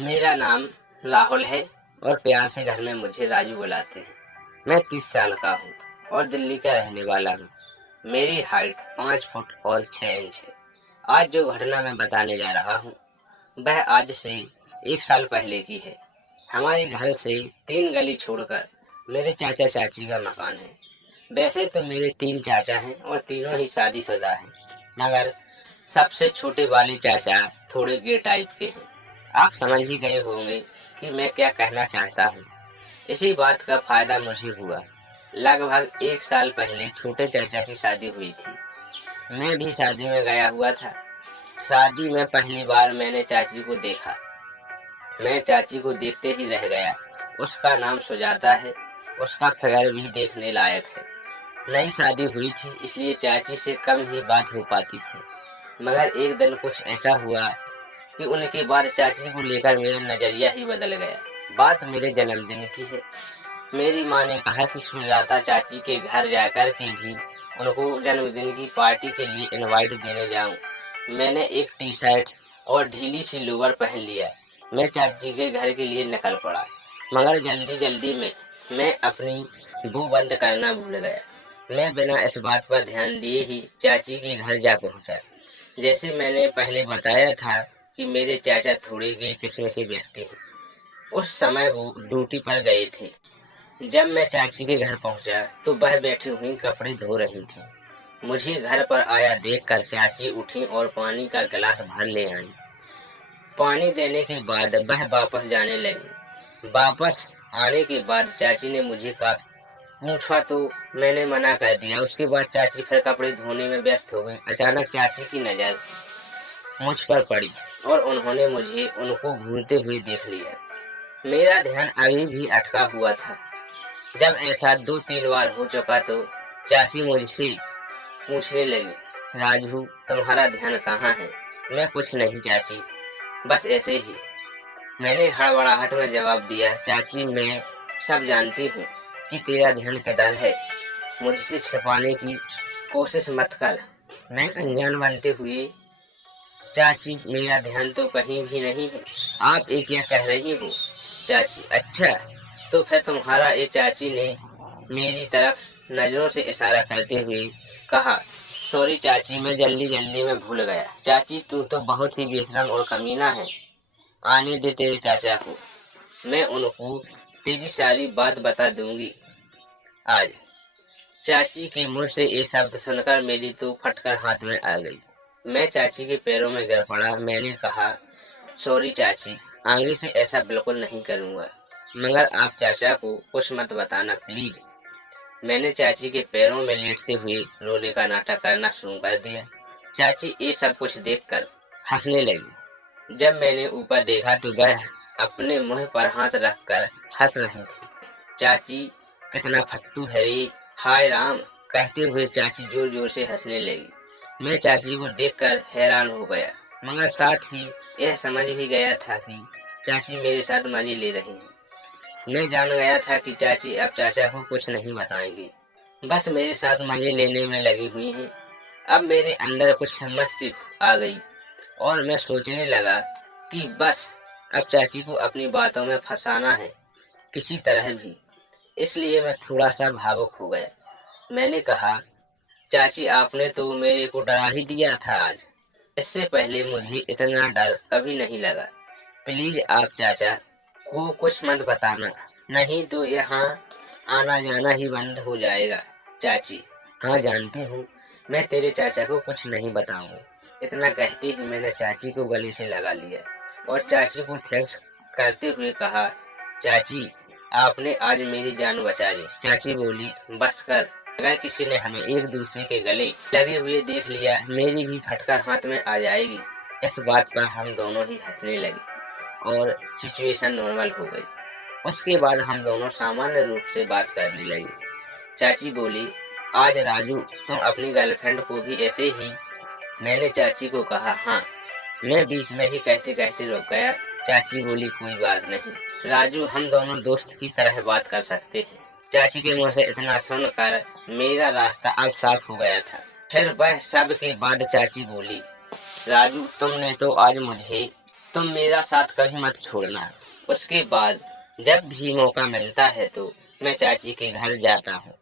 मेरा नाम राहुल है और प्यार से घर में मुझे राजू बुलाते हैं। मैं 30 साल का हूँ और दिल्ली का रहने वाला हूँ। मेरी हाइट 5 फुट और 6 इंच है। आज जो घटना मैं बताने जा रहा हूँ वह आज से 1 साल पहले की है। हमारे घर से 3 गली छोड़कर मेरे चाचा चाची का मकान है। वैसे तो मेरे 3 चाचा हैं और तीनों ही शादीशुदा हैं, मगर सबसे छोटे वाले चाचा थोड़े गे टाइप के हैं। आप समझ ही गए होंगे कि मैं क्या कहना चाहता हूँ। इसी बात का फायदा मुझे हुआ। लगभग 1 साल पहले छोटे चाचा की शादी हुई थी। मैं भी शादी में गया हुआ था। शादी में पहली बार मैंने चाची को देखा। मैं चाची को देखते ही रह गया। उसका नाम सुजाता है। उसका फिगर भी देखने लायक है। नई शादी हुई थी इसलिए चाची से कम ही बात हो पाती थी, मगर एक दिन कुछ ऐसा हुआ कि उनके बाद चाची को लेकर मेरा नजरिया ही बदल गया। बात मेरे जन्मदिन की है। मेरी माँ ने कहा कि सुजाता चाची के घर जाकर के भी उनको जन्मदिन की पार्टी के लिए इनवाइट देने जाऊं। मैंने एक टी शर्ट और ढीली सी लोअर पहन लिया। मैं चाची के घर के लिए निकल पड़ा, मगर जल्दी जल्दी में मैं अपनी मुंह बंद करना भूल गया। मैं बिना इस बात पर ध्यान दिए ही चाची के घर जा पहुंचा। जैसे मैंने पहले बताया था कि मेरे चाचा थोड़े गे किस्म के व्यक्ति हैं। उस समय वो ड्यूटी पर गए थे। जब मैं चाची के घर पहुंचा तो वह बैठी हुई कपड़े धो रही थी। मुझे घर पर आया देखकर चाची उठी और पानी का गिलास भर ले आई। पानी देने के बाद वह वापस जाने लगी। वापस आने के बाद चाची ने मुझे कहा पूछा तो मैंने मना कर दिया। उसके बाद चाची फिर कपड़े धोने में व्यस्त हो गई। अचानक चाची की नजर मुझ पर पड़ी और उन्होंने मुझे उनको घूरते हुए देख लिया। मेरा ध्यान अभी भी अटका हुआ था। जब ऐसा 2-3 बार हो चुका तो चाची मुझसे पूछने लगी, राजू तुम्हारा ध्यान कहाँ है? मैं कुछ नहीं चाची, बस ऐसे ही। मैंने हड़बड़ाहट में जवाब दिया, चाची मैं सब जानती हूँ कि तेरा ध्यान किधर है। मुझसे छिपाने की कोशिश मत कर। मैं अनजान बनते हुए, चाची मेरा ध्यान तो कहीं भी नहीं है। आप ये क्या कह रही हो? चाची अच्छा तो फिर तुम्हारा ये? चाची ने मेरी तरफ नजरों से इशारा करते हुए कहा, सॉरी चाची मैं जल्दी जल्दी में भूल गया। चाची तू तो बहुत ही बेशरम और कमीना है। आने दे तेरे चाचा को, मैं उनको तेरी सारी बात बता दूंगी आज। चाची के मुंह से ये शब्द सुनकर मेरी तो फटकर हाथ में आ गई। मैं चाची के पैरों में गिर पड़ा। मैंने कहा, सॉरी चाची, आगे से ऐसा बिल्कुल नहीं करूंगा, मगर आप चाचा को कुछ मत बताना प्लीज। मैंने चाची के पैरों में लेटते हुए रोने का नाटक करना शुरू कर दिया। चाची ये सब कुछ देखकर हंसने लगी। जब मैंने ऊपर देखा तो वह अपने मुंह पर हाथ रखकर हंस रही थी। चाची कितना फट्टू है रे, हाय राम, कहते हुए चाची जोर जोर से हंसने लगी। मैं चाची को देखकर हैरान हो गया, मगर साथ ही यह समझ भी गया था कि चाची मेरे साथ मजे ले रही है। मैं जान गया था कि चाची अब चाचा को कुछ नहीं बताएंगी, बस मेरे साथ मजे लेने में लगी हुई हैं। अब मेरे अंदर कुछ हिम्मत सी आ गई और मैं सोचने लगा कि बस अब चाची को अपनी बातों में फंसाना है किसी तरह भी। इसलिए मैं थोड़ा सा भावुक हो गया। मैंने कहा, चाची आपने तो मेरे को डरा ही दिया था आज। इससे पहले मुझे इतना डर कभी नहीं लगा। प्लीज आप चाचा को कुछ मत बताना, नहीं तो यहाँ आना जाना ही बंद हो जाएगा। चाची हाँ जानती हूँ, मैं तेरे चाचा को कुछ नहीं बताऊंगा। इतना कहते ही मैंने चाची को गले से लगा लिया और चाची को थैंक्स करते हुए कहा, चाची आपने आज मेरी जान बचा ली। चाची बोली, बस कर, अगर किसी ने हमें एक दूसरे के गले लगे हुए देख लिया मेरी भी फटकर हाथ में आ जाएगी। इस बात पर हम दोनों ही हंसने लगे और सिचुएशन नॉर्मल हो गई। उसके बाद हम दोनों सामान्य रूप से बात करने लगे। चाची बोली, आज राजू तुम अपनी गर्लफ्रेंड को भी ऐसे ही? मैंने चाची को कहा, हाँ। मैं बीच में ही कहते कहते रुक गया। चाची बोली, कोई बात नहीं राजू, हम दोनों दोस्त की तरह बात कर सकते हैं। चाची के मुंह से इतना सुनकर मेरा रास्ता अब साफ हो गया था। फिर वह सब के बाद चाची बोली, राजू तुमने तो आज मुझे तुम मेरा साथ कभी मत छोड़ना। उसके बाद जब भी मौका मिलता है तो मैं चाची के घर जाता हूँ।